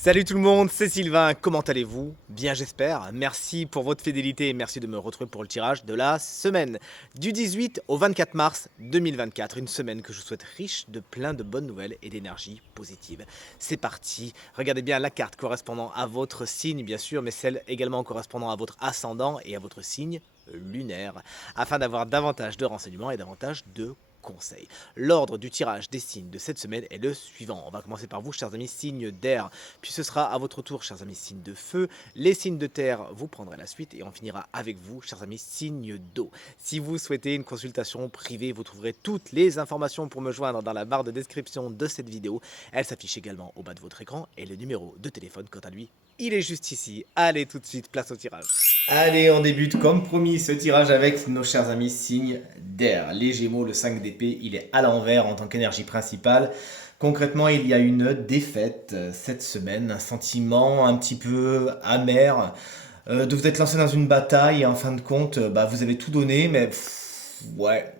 Salut tout le monde, c'est Sylvain, comment allez-vous? Bien j'espère, merci pour votre fidélité et merci de me retrouver pour le tirage de la semaine du 18 au 24 mars 2024, une semaine que je souhaite riche de plein de bonnes nouvelles et d'énergie positive. C'est parti, regardez bien la carte correspondant à votre signe bien sûr, mais celle également correspondant à votre ascendant et à votre signe lunaire, afin d'avoir davantage de renseignements et davantage de conseils. L'ordre du tirage des signes de cette semaine est le suivant. On va commencer par vous, chers amis, signes d'air. Puis ce sera à votre tour, chers amis, signes de feu. Les signes de terre, vous prendrez la suite et on finira avec vous, chers amis, signes d'eau. Si vous souhaitez une consultation privée, vous trouverez toutes les informations pour me joindre dans la barre de description de cette vidéo. Elle s'affiche également au bas de votre écran et le numéro de téléphone, quant à lui, il est juste ici. Allez, tout de suite, place au tirage. Allez, on débute comme promis ce tirage avec nos chers amis signes d'air. Les Gémeaux, le 5 d'épée, il est à l'envers en tant qu'énergie principale. Concrètement, il y a une défaite cette semaine, un sentiment un petit peu amer de vous être lancé dans une bataille et en fin de compte, vous avez tout donné, mais ouais,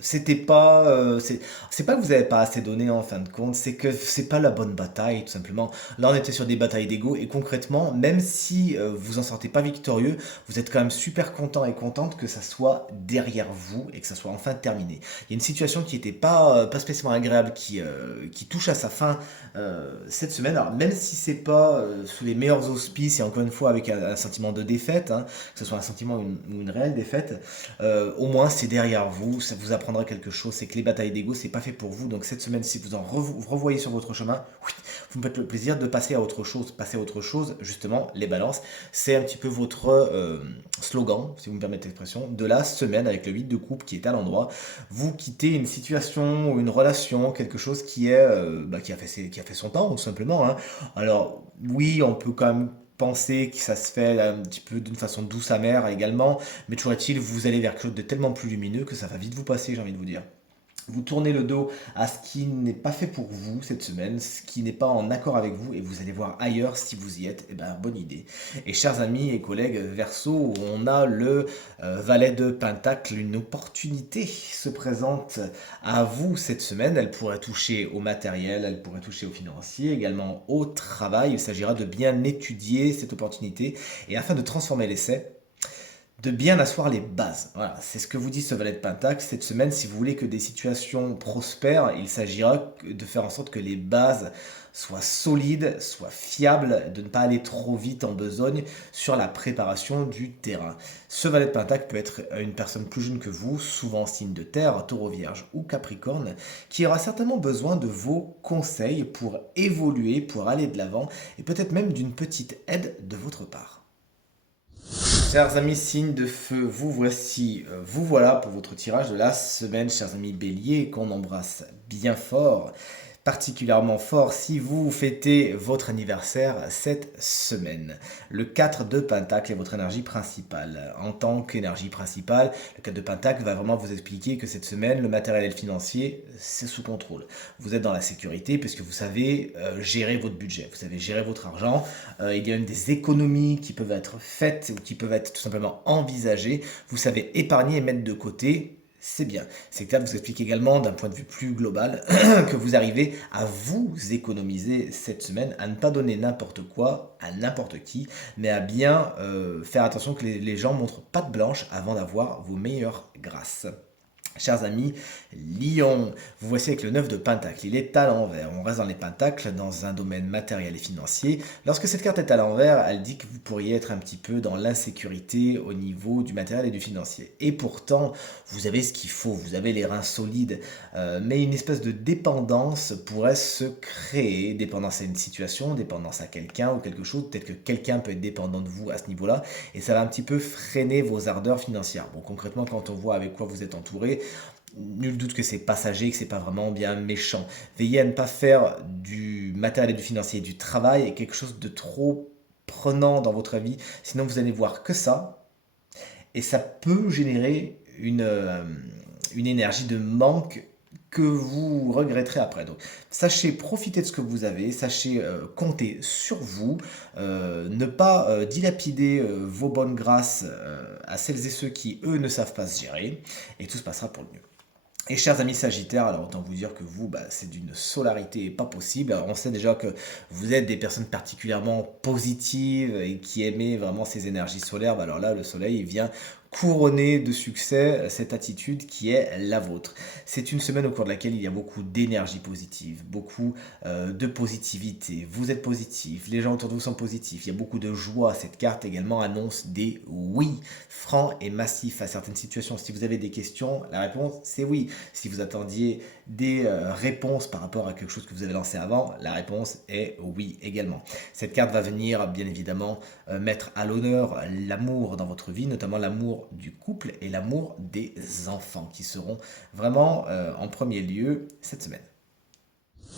c'était pas, c'est pas que vous avez pas assez donné en fin de compte, c'est que c'est pas la bonne bataille tout simplement. Là, on était sur des batailles d'ego et concrètement, même si vous en sortez pas victorieux, vous êtes quand même super content et contente que ça soit derrière vous et que ça soit enfin terminé. Il y a une situation qui était pas spécialement agréable qui touche à sa fin cette semaine. Alors même si c'est pas sous les meilleurs auspices et encore une fois avec un sentiment de défaite, hein, que ce soit un sentiment ou une réelle défaite, au moins c'est derrière vous, ça vous apprendra quelque chose, c'est que les batailles d'ego c'est pas fait pour vous, donc cette semaine si vous en revoyez sur votre chemin, oui, vous me faites le plaisir de passer à autre chose, justement les balances, c'est un petit peu votre slogan, si vous me permettez l'expression, de la semaine avec le 8 de coupe qui est à l'endroit, vous quittez une situation ou une relation, quelque chose qui a fait son temps tout simplement, hein. Alors oui on peut quand même penser que ça se fait un petit peu d'une façon douce amère également, mais toujours est-il, vous allez vers quelque chose de tellement plus lumineux que ça va vite vous passer, j'ai envie de vous dire. Vous tournez le dos à ce qui n'est pas fait pour vous cette semaine, ce qui n'est pas en accord avec vous, et vous allez voir ailleurs si vous y êtes. Eh ben, bonne idée. Et chers amis et collègues Verseau, on a le valet de Pentacle, une opportunité se présente à vous cette semaine. Elle pourrait toucher au matériel, elle pourrait toucher au financier, également au travail. Il s'agira de bien étudier cette opportunité et afin de transformer l'essai, de bien asseoir les bases. Voilà, c'est ce que vous dit ce valet de Pentacle. Cette semaine, si vous voulez que des situations prospèrent, il s'agira de faire en sorte que les bases soient solides, soient fiables, de ne pas aller trop vite en besogne sur la préparation du terrain. Ce valet de Pentacle peut être une personne plus jeune que vous, souvent signe de terre, taureau vierge ou capricorne, qui aura certainement besoin de vos conseils pour évoluer, pour aller de l'avant, et peut-être même d'une petite aide de votre part. Chers amis signes de feu, vous voici, vous voilà pour votre tirage de la semaine, chers amis béliers, qu'on embrasse bien fort, particulièrement fort si vous fêtez votre anniversaire cette semaine. Le 4 de Pentacle est votre énergie principale. En tant qu'énergie principale, le 4 de Pentacle va vraiment vous expliquer que cette semaine, le matériel et le financier, c'est sous contrôle. Vous êtes dans la sécurité puisque vous savez gérer votre budget, vous savez gérer votre argent. Il y a même des économies qui peuvent être faites ou qui peuvent être tout simplement envisagées. Vous savez épargner et mettre de côté. C'est bien. C'est que là, vous explique également d'un point de vue plus global que vous arrivez à vous économiser cette semaine, à ne pas donner n'importe quoi à n'importe qui, mais à bien faire attention que les gens montrent patte blanche avant d'avoir vos meilleures grâces. Chers amis, Lion, vous voici avec le 9 de Pentacle, il est à l'envers. On reste dans les Pentacles, dans un domaine matériel et financier. Lorsque cette carte est à l'envers, elle dit que vous pourriez être un petit peu dans l'insécurité au niveau du matériel et du financier. Et pourtant, vous avez ce qu'il faut, vous avez les reins solides, mais une espèce de dépendance pourrait se créer, dépendance à une situation, dépendance à quelqu'un ou quelque chose, peut-être que quelqu'un peut être dépendant de vous à ce niveau-là, et ça va un petit peu freiner vos ardeurs financières. Bon, concrètement, quand on voit avec quoi vous êtes entouré, nul doute que c'est passager, que c'est pas vraiment bien méchant. Veillez à ne pas faire du matériel et du financier, du travail, quelque chose de trop prenant dans votre vie, sinon vous allez voir que ça, et ça peut générer une énergie de manque que vous regretterez après. Donc, sachez profiter de ce que vous avez, sachez compter sur vous, ne pas dilapider vos bonnes grâces à celles et ceux qui, eux, ne savent pas se gérer, et tout se passera pour le mieux. Et chers amis Sagittaires, alors autant vous dire que vous, c'est d'une solarité pas possible. Alors on sait déjà que vous êtes des personnes particulièrement positives et qui aimez vraiment ces énergies solaires. Alors là, le soleil il vient couronner de succès cette attitude qui est la vôtre. C'est une semaine au cours de laquelle il y a beaucoup d'énergie positive, beaucoup de positivité. Vous êtes positif, les gens autour de vous sont positifs, il y a beaucoup de joie. Cette carte également annonce des oui francs et massifs à certaines situations. Si vous avez des questions, la réponse c'est oui. Si vous attendiez des réponses par rapport à quelque chose que vous avez lancé avant, la réponse est oui également. Cette carte va venir bien évidemment mettre à l'honneur l'amour dans votre vie, notamment l'amour du couple et l'amour des enfants qui seront vraiment en premier lieu cette semaine.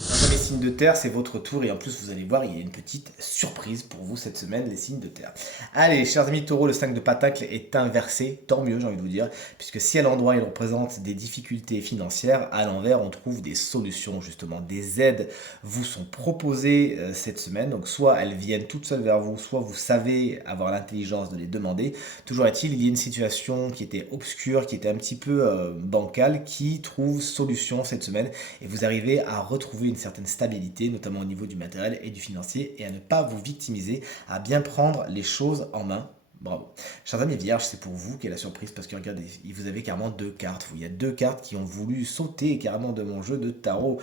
Dans les signes de terre, c'est votre tour et en plus vous allez voir, il y a une petite surprise pour vous cette semaine, les signes de terre. Allez, chers amis taureaux, le 5 de pentacle est inversé, tant mieux j'ai envie de vous dire, puisque si à l'endroit il représente des difficultés financières, à l'envers on trouve des solutions justement, des aides vous sont proposées cette semaine, donc soit elles viennent toutes seules vers vous, soit vous savez avoir l'intelligence de les demander. Toujours est-il, il y a une situation qui était obscure, qui était un petit peu bancale, qui trouve solution cette semaine et vous arrivez à retrouver une certaine stabilité, notamment au niveau du matériel et du financier, et à ne pas vous victimiser, à bien prendre les choses en main. Bravo. Chers amis vierges, c'est pour vous qu'est la surprise parce que regardez, vous avez carrément deux cartes. Il y a deux cartes qui ont voulu sauter carrément de mon jeu de tarot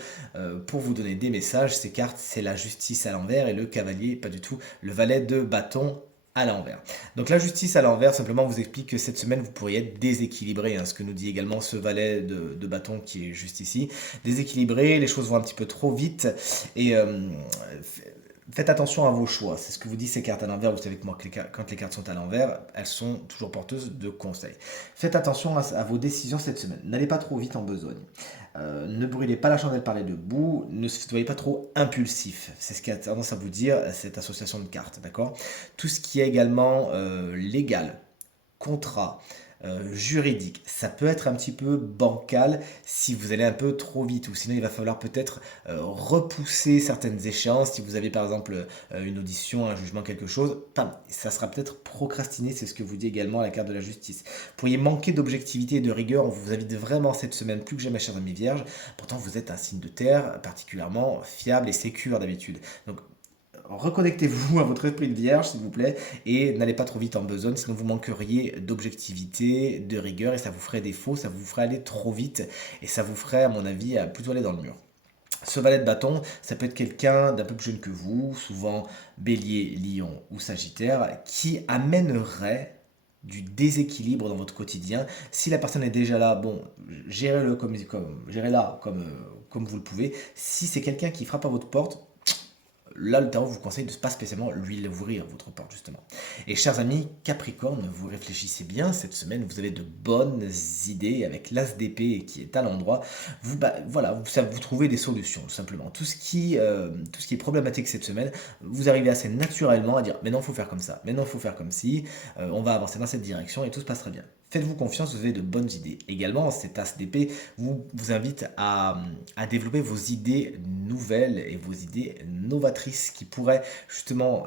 pour vous donner des messages. Ces cartes, c'est la justice à l'envers et le cavalier, pas du tout, le valet de bâton à l'envers. Donc la justice à l'envers simplement vous explique que cette semaine vous pourriez être déséquilibré, hein, ce que nous dit également ce valet de bâton qui est juste ici. Déséquilibré, les choses vont un petit peu trop vite et faites attention à vos choix. C'est ce que vous dit ces cartes à l'envers. Vous savez que moi, quand les cartes sont à l'envers, elles sont toujours porteuses de conseils. Faites attention à vos décisions cette semaine. N'allez pas trop vite en besogne. Ne brûlez pas la chandelle par les deux bouts. Ne soyez pas trop impulsif. C'est ce qui a tendance à vous dire cette association de cartes. D'accord. Tout ce qui est également légal, contrat, juridique. Ça peut être un petit peu bancal si vous allez un peu trop vite ou sinon il va falloir peut-être repousser certaines échéances. Si vous avez par exemple une audition, un jugement, quelque chose, ça sera peut-être procrastiné, c'est ce que vous dit également la carte de la justice. Vous pourriez manquer d'objectivité et de rigueur, on vous invite vraiment cette semaine plus que jamais chers amis vierges, pourtant vous êtes un signe de terre particulièrement fiable et sécure d'habitude. Donc reconnectez-vous à votre esprit de vierge, s'il vous plaît, et n'allez pas trop vite en besogne, sinon vous manqueriez d'objectivité, de rigueur, et ça vous ferait défaut, ça vous ferait aller trop vite, et ça vous ferait, à mon avis, plutôt aller dans le mur. Ce valet de bâton, ça peut être quelqu'un d'un peu plus jeune que vous, souvent bélier, lion ou sagittaire, qui amènerait du déséquilibre dans votre quotidien. Si la personne est déjà là, bon, gérez-le gérez-la comme vous le pouvez. Si c'est quelqu'un qui frappe à votre porte, là, le tarot vous conseille de ne pas spécialement lui ouvrir votre porte, justement. Et chers amis, Capricorne, vous réfléchissez bien cette semaine, vous avez de bonnes idées avec l'as d'épée qui est à l'endroit. Voilà, vous trouvez des solutions, tout simplement. Tout ce qui est problématique cette semaine, vous arrivez assez naturellement à dire, mais non, il faut faire comme ça, mais non, il faut faire comme ci, on va avancer dans cette direction et tout se passera bien. Faites-vous confiance, vous avez de bonnes idées. Également, cet as d'épée vous invite à développer vos idées nouvelles et vos idées novatrices qui pourraient justement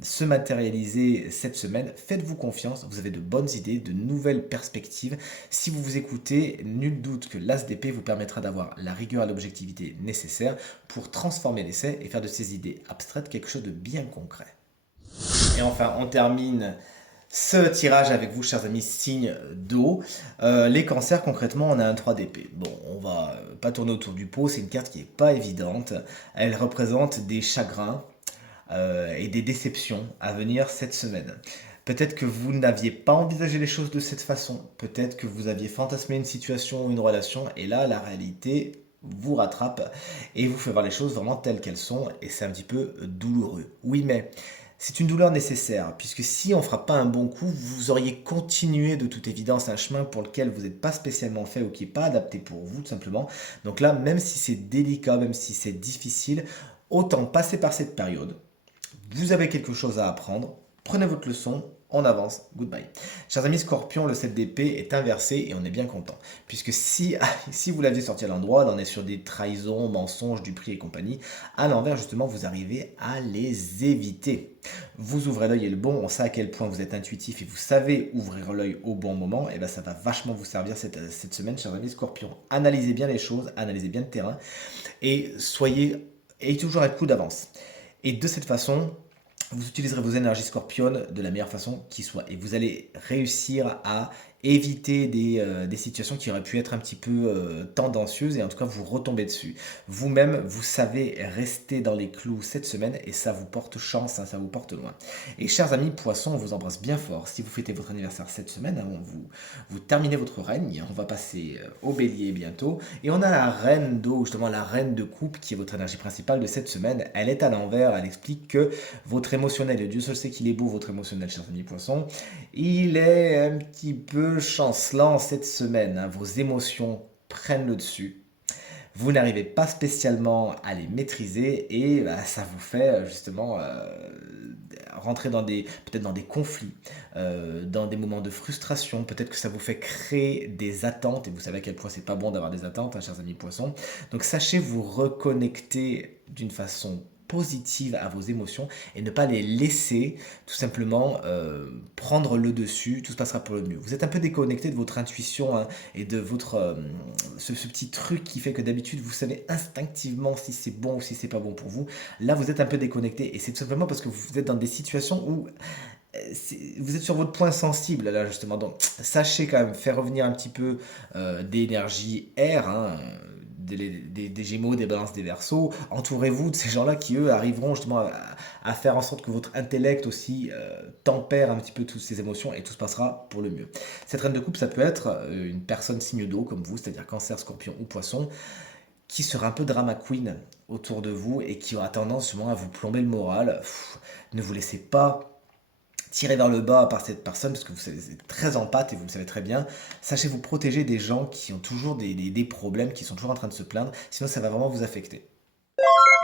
se matérialiser cette semaine. Faites-vous confiance, vous avez de bonnes idées, de nouvelles perspectives. Si vous vous écoutez, nul doute que l'as d'épée vous permettra d'avoir la rigueur et l'objectivité nécessaires pour transformer l'essai et faire de ces idées abstraites quelque chose de bien concret. Et enfin, on termine ce tirage avec vous, chers amis, signe d'eau. Les cancers, concrètement, on a un 3 d'épée. Bon, on va pas tourner autour du pot, c'est une carte qui n'est pas évidente. Elle représente des chagrins et des déceptions à venir cette semaine. Peut-être que vous n'aviez pas envisagé les choses de cette façon. Peut-être que vous aviez fantasmé une situation ou une relation, et là, la réalité vous rattrape et vous fait voir les choses vraiment telles qu'elles sont, et c'est un petit peu douloureux. Oui, mais c'est une douleur nécessaire, puisque si on ne fera pas un bon coup, vous auriez continué de toute évidence un chemin pour lequel vous n'êtes pas spécialement fait ou qui n'est pas adapté pour vous, tout simplement. Donc là, même si c'est délicat, même si c'est difficile, autant passer par cette période. Vous avez quelque chose à apprendre, prenez votre leçon on avance, goodbye. Chers amis, Scorpion, le 7 d'épée est inversé et on est bien content. Puisque si, si vous l'aviez sorti à l'endroit, là on est sur des trahisons, mensonges, du prix et compagnie. À l'envers, justement, vous arrivez à les éviter. Vous ouvrez l'œil et le bon, on sait à quel point vous êtes intuitif et vous savez ouvrir l'œil au bon moment. Et bien ça va vachement vous servir cette semaine, chers amis Scorpion. Analysez bien les choses, analysez bien le terrain et ayez toujours un coup d'avance. Et de cette façon, vous utiliserez vos énergies scorpionnes de la meilleure façon qui soit. Et vous allez réussir à éviter des situations qui auraient pu être un petit peu tendancieuses et en tout cas vous retomber dessus. Vous-même, vous savez rester dans les clous cette semaine et ça vous porte chance, hein, ça vous porte loin. Et chers amis poissons, on vous embrasse bien fort. Si vous fêtez votre anniversaire cette semaine, hein, vous terminez votre règne. On va passer au bélier bientôt. Et on a la reine d'eau, justement la reine de coupe qui est votre énergie principale de cette semaine. Elle est à l'envers, elle explique que votre émotionnel, et Dieu seul sait qu'il est beau votre émotionnel, chers amis poissons, il est un petit peu chancelant cette semaine, hein. Vos émotions prennent le dessus. Vous n'arrivez pas spécialement à les maîtriser et bah, ça vous fait justement rentrer peut-être dans des conflits, dans des moments de frustration. Peut-être que ça vous fait créer des attentes et vous savez à quel point c'est pas bon d'avoir des attentes, hein, chers amis poissons. Donc sachez vous reconnecter d'une façon positive à vos émotions et ne pas les laisser tout simplement prendre le dessus, tout se passera pour le mieux. Vous êtes un peu déconnecté de votre intuition, hein, et de ce petit truc qui fait que d'habitude vous savez instinctivement si c'est bon ou si c'est pas bon pour vous. Là vous êtes un peu déconnecté et c'est tout simplement parce que vous êtes dans des situations où vous êtes sur votre point sensible là justement, donc sachez quand même faire revenir un petit peu d'énergie air, hein, des Gémeaux, des Balances, des Verseaux. Entourez-vous de ces gens-là qui, eux, arriveront justement à faire en sorte que votre intellect aussi tempère un petit peu toutes ces émotions et tout se passera pour le mieux. Cette reine de coupe, ça peut être une personne signe d'eau comme vous, c'est-à-dire Cancer, Scorpion ou Poisson, qui sera un peu drama queen autour de vous et qui aura tendance justement à vous plomber le moral. Ne vous laissez pas tiré vers le bas par cette personne, parce que vous savez, c'est très en pâte et vous le savez très bien. Sachez vous protéger des gens qui ont toujours des problèmes, qui sont toujours en train de se plaindre, sinon ça va vraiment vous affecter.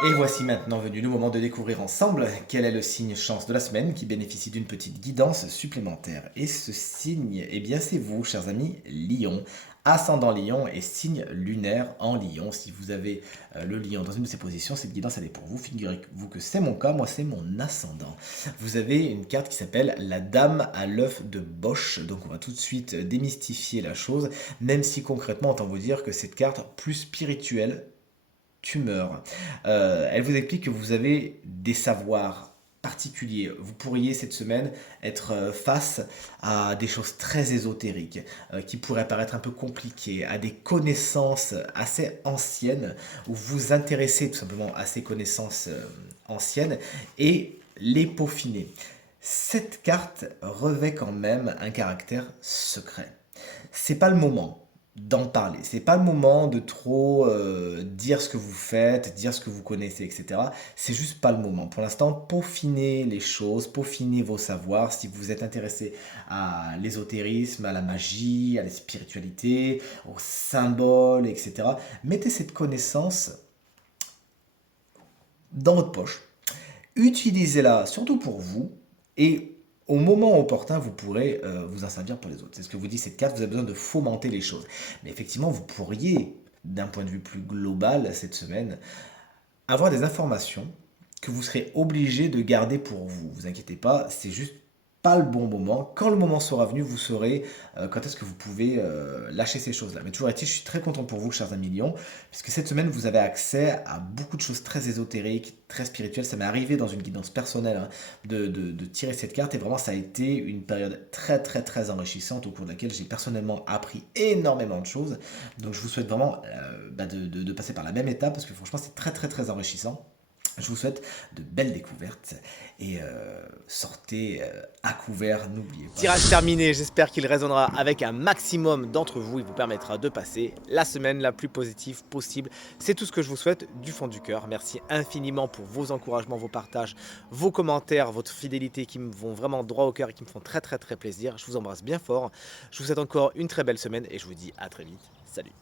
Et voici maintenant venu le moment de découvrir ensemble quel est le signe chance de la semaine qui bénéficie d'une petite guidance supplémentaire. Et ce signe, eh bien c'est vous, chers amis, Lion. Ascendant Lion et signe lunaire en Lion. Si vous avez le Lion dans une de ces positions, cette guidance elle est pour vous. Figurez-vous que c'est mon cas, moi c'est mon ascendant. Vous avez une carte qui s'appelle la Dame à l'œuf de Bosch. Donc on va tout de suite démystifier la chose, même si concrètement, autant vous dire que cette carte plus spirituelle, tumeur. Elle vous explique que vous avez des savoirs particuliers. Vous pourriez cette semaine être face à des choses très ésotériques qui pourraient paraître un peu compliquées, à des connaissances assez anciennes, ou vous intéressez tout simplement à ces connaissances anciennes et les peaufiner. Cette carte revêt quand même un caractère secret. C'est pas le moment d'en parler. C'est pas le moment de trop dire ce que vous faites, dire ce que vous connaissez, etc. C'est juste pas le moment. Pour l'instant, peaufinez les choses, peaufinez vos savoirs. Si vous êtes intéressé à l'ésotérisme, à la magie, à la spiritualité, aux symboles, etc., mettez cette connaissance dans votre poche. Utilisez-la surtout pour vous et au moment opportun, vous pourrez vous en servir pour les autres. C'est ce que vous dit cette carte, vous avez besoin de fomenter les choses. Mais effectivement, vous pourriez, d'un point de vue plus global cette semaine, avoir des informations que vous serez obligé de garder pour vous. Vous inquiétez pas, c'est juste pas le bon moment. Quand le moment sera venu, vous saurez quand est-ce que vous pouvez lâcher ces choses-là. Mais toujours est-il, je suis très content pour vous, chers amis Lions, puisque cette semaine, vous avez accès à beaucoup de choses très ésotériques, très spirituelles. Ça m'est arrivé dans une guidance personnelle, hein, de tirer cette carte, et vraiment, ça a été une période très, très, très enrichissante au cours de laquelle j'ai personnellement appris énormément de choses. Donc, je vous souhaite vraiment de passer par la même étape, parce que franchement, c'est très, très, très enrichissant. Je vous souhaite de belles découvertes et sortez à couvert, n'oubliez pas. Tirage terminé, j'espère qu'il résonnera avec un maximum d'entre vous. Il vous permettra de passer la semaine la plus positive possible. C'est tout ce que je vous souhaite du fond du cœur. Merci infiniment pour vos encouragements, vos partages, vos commentaires, votre fidélité qui me vont vraiment droit au cœur et qui me font très très très plaisir. Je vous embrasse bien fort. Je vous souhaite encore une très belle semaine et je vous dis à très vite. Salut.